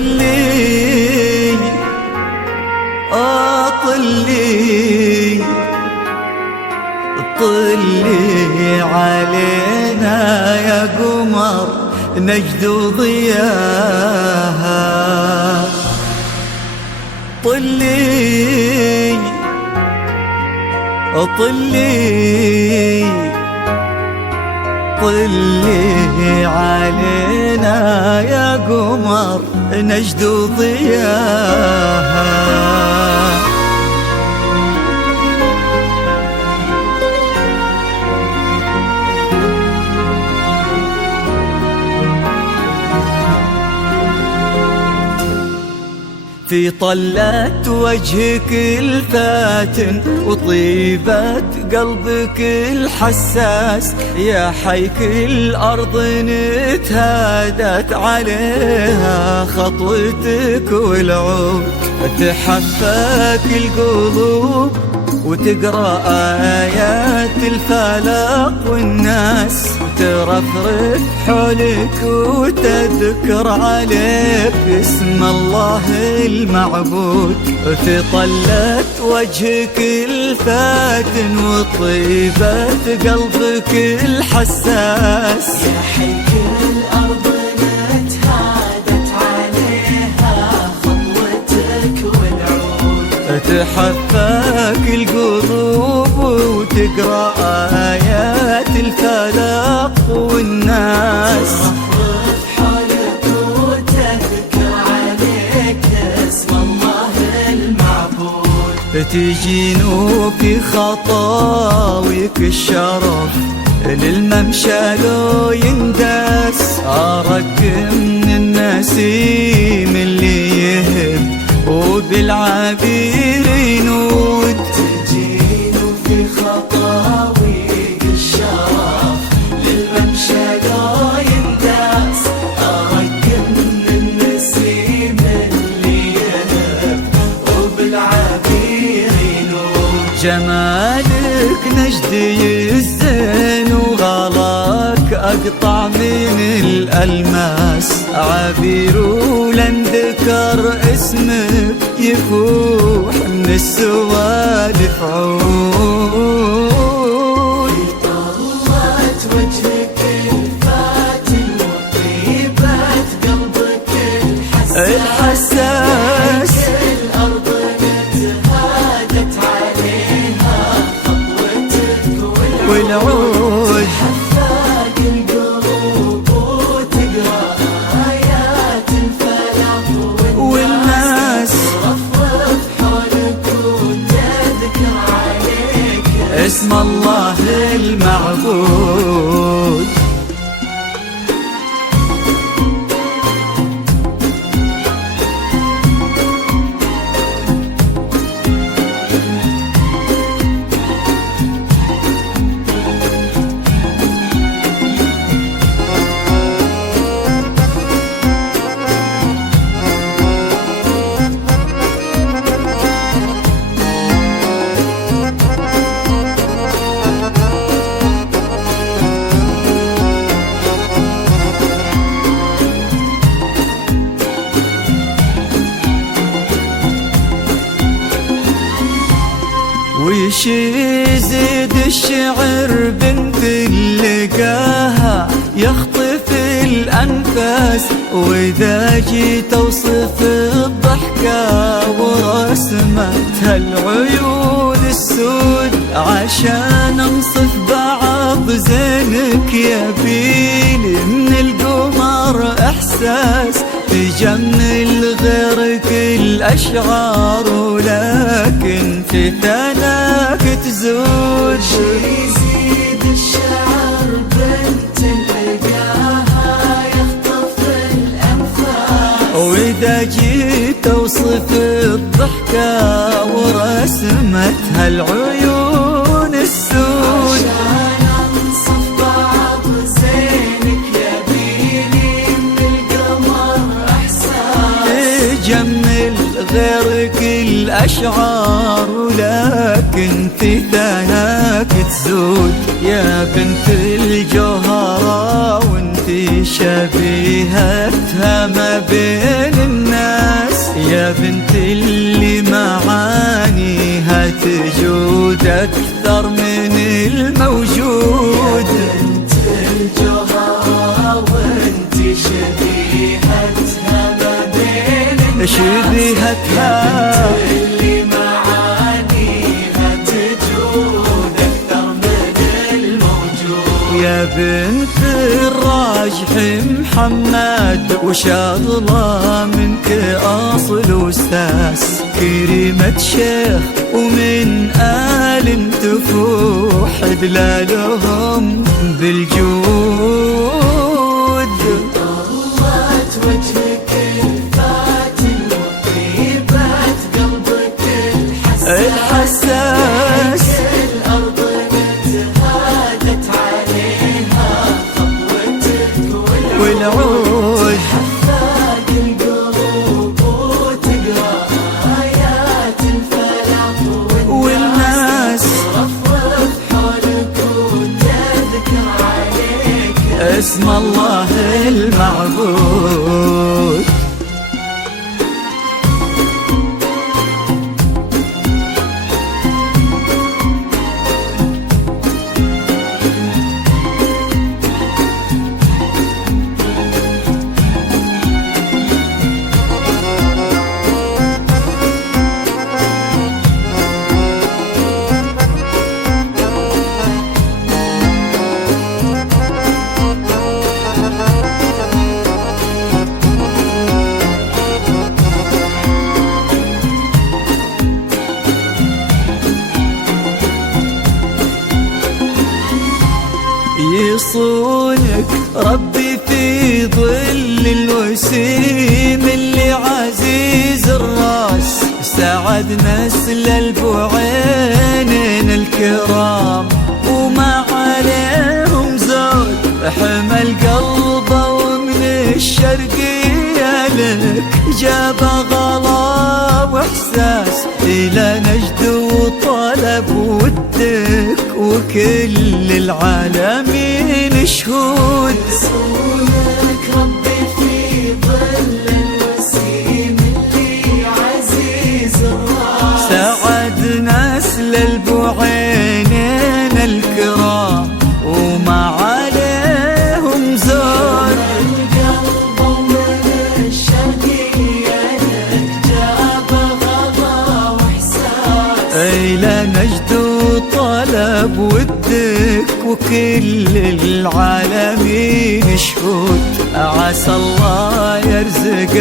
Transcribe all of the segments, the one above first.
طلي طلي طلي علينا يا قمر نجد ضياها. طلي طلي طلي علينا يا قمر نجد ضياها. في طلة وجهك الفاتن وطيبة قلبك الحساس، يا حيك الأرض نتهادت عليها خطوتك والعود، تحفاك القلوب وتقرأ آيات الفلق والناس، ترفرف حولك وتذكر عليك اسم الله المعبود. في طلة وجهك الفاتن وطيبة قلبك الحساس، يا حيك الأرض نتهادت عليها خطوتك والعود، تحفاك القلوب وتقرأ آيات الفلق والناس، ترفرف حولك وتذكر عليك اسم الله المعبود. تجينو في خطاويك الشرف للممشى لو ينداس، أرق من النسيم اللي يهب وبالعبير ينود. تجينو في خطاويك الشرف للممشى لو ينداس، أرق من النسيم اللي يهب وبالعبير ينود. جمالك نجدي الزين وغلاك أقطع من الألماس، عبير ولن ذكر اسمك يفوح من السوالف عود. في طلة وجهك الفاتن وطيبة قلبك الحساس، الأرض نتهادت عليها خطوتك والعود، حفاك القلوب وتقرأ آيات الفلق والناس، ترفرف حولك وتذكر عليك اسم الله المعبود. وش يزيد الشعر بنت اللقاها يخطف الأنفاس، وإذا جيت أوصف الضحكة ورسمتها العيون السود، عشان أنصف بعض زينك يبيلي من القمر إحساس، تجمل غيرك الأشعار ولكن في ثناك تزود. يزيد الشعر بنت لقاها يخطف الأنفاس، وإذا جيت أوصف الضحكة ورسمتها العيون السود، عشان أنصف بعض زينك يبيلي من القمر إحساس، تجمل غيرك الأشعار ولكن في ثناك تزود. يا بنت الجوهرة وانتي شبيهتها ما بين الناس، يا بنت اللي معانيها تجود أكثر من الموجود. بنت الجوهرة وانت شبيهتها ما بين شبيهتها اللي معانيها تجود أكثر من الموجود. يا بنت الراجح محمد وشاغلة منك أصل وساس، كريمة شيخ ومن آل تفوح دلالهم بالجود. طلت وجهك الفاتن وطيبت قلبك الحساس، الأرض متهادت عليها خطوتك والعود حفاق القلوب وتقرأ آيات الفلاح والناس ترفرف حولك وتذكر عليك اسم الله المعبود. يصونك ربي في ظل الوسيم اللي عزيز الراس، سعد نسل البعينين الكرام وما عليهم زود، حمل قلبه ومن الشرقية لك جاب غلا واحساس، الى نجد وطلب ودك وكل العالمين شهود. يصونك ربي في ظل الوسيم اللي عزيز الراس، سعد نسل البعينين الكرام وما عليهم زود، القلب ومن الشرقية لك جاب غضا واحساس، إلى نجد وطلب ودك وكل العالمين شهود. عسى الله يرزق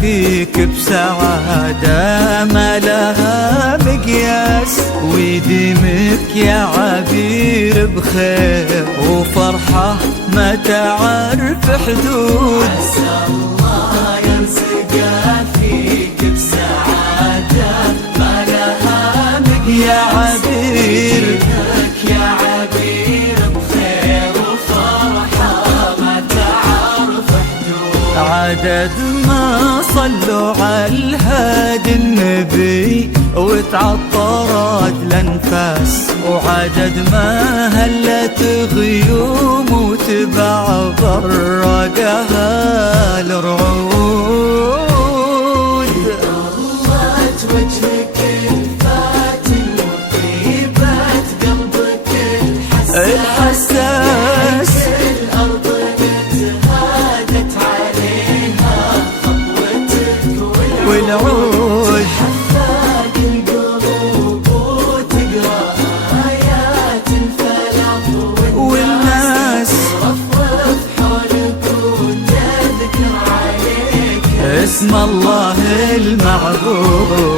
فيك بسعادة ما لها مقياس، ويديمك يا عبير بخير وفرحة ما تعرف حدود. عسى الله يرزق فيك بسعادة ما لها مقياس، يا عبير يا عبير بخير وفرحة ما تعرف حدود. عدد ما صلوا على الهادي النبي وتعطرت الانفاس، وعدد ما هلت غيوم وتبع برقها الرعود. طلت وجهك الفاتن وطيبت قلبك الحساس، الأرض متهادت عليها خطوتك والعود حفاق القلوب وتقرأ آيات الفلاح والناس ترفرف حولك وتذكر عليك اسم الله المعبود.